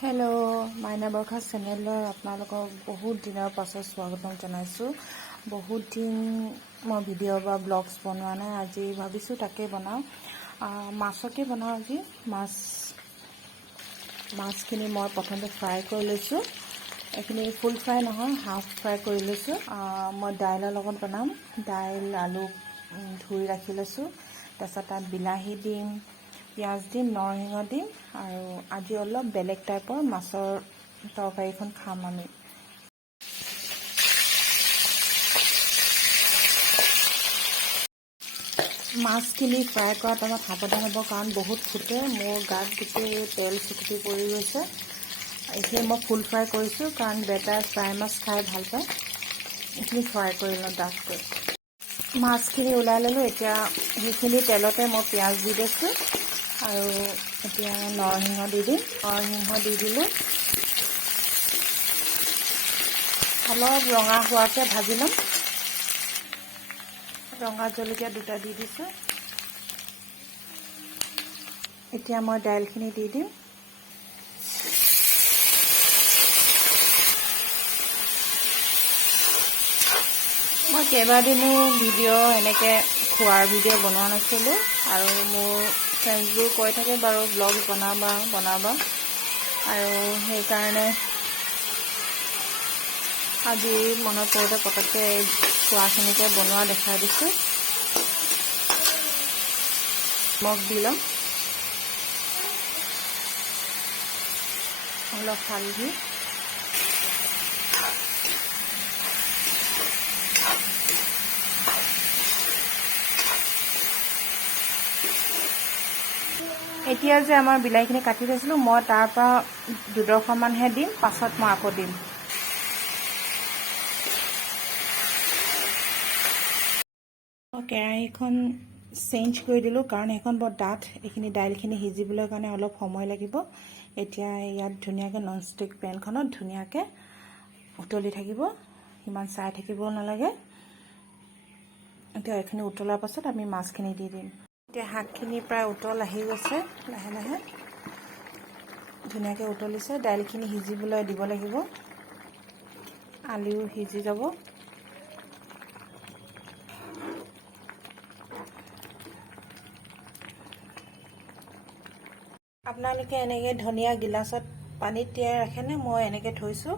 Hello' মাইনা বৰখা চেনেলৰ আপোনালোকক বহুত দিনৰ পাছত স্বাগতম জনাইছোঁ। বহুত দিন মই ভিডিঅ' বা ব্লগছ বনোৱা নাই। আজি ভাবিছোঁ তাকে বনাওঁ, মাছকে বনাওঁ আজি। মাছখিনি মই প্ৰথমতে ফ্ৰাই কৰি লৈছোঁ। এইখিনি ফুল ফ্ৰাই নহয়, হাফ ফ্ৰাই কৰি লৈছোঁ। মই দাইলৰ লগত বনাম। দাইল আলু ধুই ৰাখি লৈছোঁ। তাৰপিছত তাত বিলাহী দিম, পিঁয়াজ দিম, নৰসিংহ দিম, আৰু আজি অলপ বেলেগ টাইপৰ মাছৰ তৰকাৰীখন খাম আমি। মাছখিনি ফ্ৰাই কৰা টাইমত সাৱধান হ'ব, কাৰণ বহুত ফুটে। মোৰ গাত গোটেই তেল চিকুটি পৰি গৈছে। এইখিনি মই ফুল ফ্ৰাই কৰিছোঁ, কাৰণ বেটাৰ ফ্ৰাই মাছ খাই ভাল পায়। এইখিনি ফ্ৰাই কৰি লওঁ ডাঠকৈ। মাছখিনি ওলাই ল'লোঁ। এতিয়া সেইখিনি তেলতে মই পিঁয়াজ দি দিছোঁ, আৰু এতিয়া নৰসিংহ দি দিম। নৰসিংহ দি দিলোঁ। অলপ ৰঙা হোৱাকৈ ভাজি ল'ম। ৰঙা জলকীয়া দুটা দি দিছোঁ। এতিয়া মই দাইলখিনি দি দিম। মই কেইবাদিনো ভিডিঅ' এনেকৈ খোৱাৰ ভিডিঅ' বনোৱা নাছিলোঁ, আৰু মোৰ ফ্ৰেণ্ডছবোৰ কৈ থাকে বাৰু ব্লগ বনাবা, আৰু সেইকাৰণে আজি মনত পৰোঁতে পটককৈ খোৱাখিনিকে বনোৱা দেখাই দিছোঁ। নিমখ দি ল'ম, অলপ হালধি, এতিয়া যে আমাৰ বিলাহীখিনি কাটি থৈছিলোঁ, মই তাৰ পৰা 2-3মানহে দিম, পাছত মই আকৌ দিম। কেৰাহীখন চেঞ্জ কৰি দিলোঁ, কাৰণ সেইখন বৰ ডাঠ। এইখিনি দাইলখিনি সিজিবলৈ কাৰণে অলপ সময় লাগিব। এতিয়া ইয়াত ধুনীয়াকৈ ননষ্টিক পেনখনত ধুনীয়াকৈ উতলি থাকিব, সিমান চাই থাকিব নালাগে। এতিয়া এইখিনি উতলাৰ পাছত আমি মাছখিনি দি দিম। এতিয়া শাকখিনি প্ৰায় উতল আহি গৈছে, লাহে লাহে ধুনীয়াকৈ উতলিছে। দাইলখিনি সিজিবলৈ দিব লাগিব, আলুও সিজি যাব। আপোনালোকে এনেকৈ ধনিয়া গিলাচত পানীত তিয়াই ৰাখেনে? মই এনেকৈ থৈছোঁ,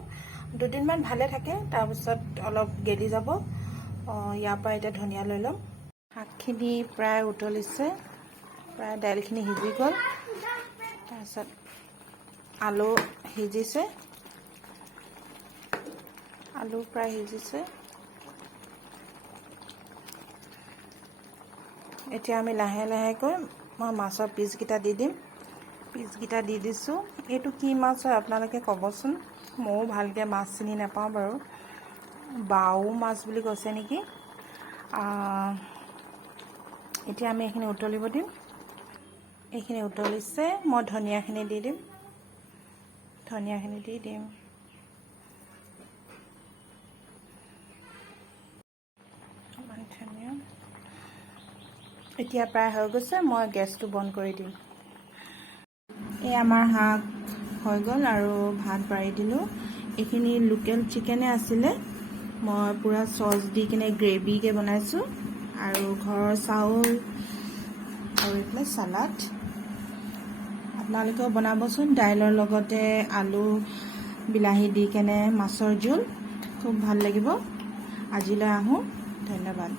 2দিনমান ভালে থাকে, তাৰপিছত অলপ গেলি যাব। ইয়াৰ পৰা এতিয়া ধনিয়া লৈ ল'ম। শাকখিনি প্ৰায় উতলিছে, প্ৰায় দাইলখিনি সিজি গ'ল। তাৰপিছত আলু সিজিছে, আলু প্ৰায় সিজিছে। এতিয়া আমি লাহে লাহেকৈ মই মাছৰ পিচকেইটা দি দিম। পিচকেইটা দি দিছোঁ। এইটো কি মাছ হয় আপোনালোকে ক'বচোন, ময়ো ভালকৈ মাছ চিনি নাপাওঁ বাৰু। বাও মাছ বুলি কৈছে নেকি। এতিয়া আমি এইখিনি উতলিব দিম। এইখিনি উতলিছে, মই ধনিয়াখিনি দি দিম। ধনিয়াখিনি দি দিম। ধনিয়া এতিয়া প্ৰায় হৈ গৈছে, মই গেছটো বন্ধ কৰি দিম। এই আমাৰ শাক হৈ গ'ল, আৰু ভাত বাঢ়ি দিলোঁ। এইখিনি লোকেল চিকেনে আছিলে, মই পূৰা চচ দি কিনে গ্ৰেভিকৈ বনাইছোঁ, আৰু ঘৰৰ চাউল, আৰু এইফালে চালাড। আপোনালোকেও বনাবচোন, দাইলৰ লগতে আলু বিলাহী দি কেনে মাছৰ জোল, খুব ভাল লাগিব। আজিলৈ আহোঁ, ধন্যবাদ।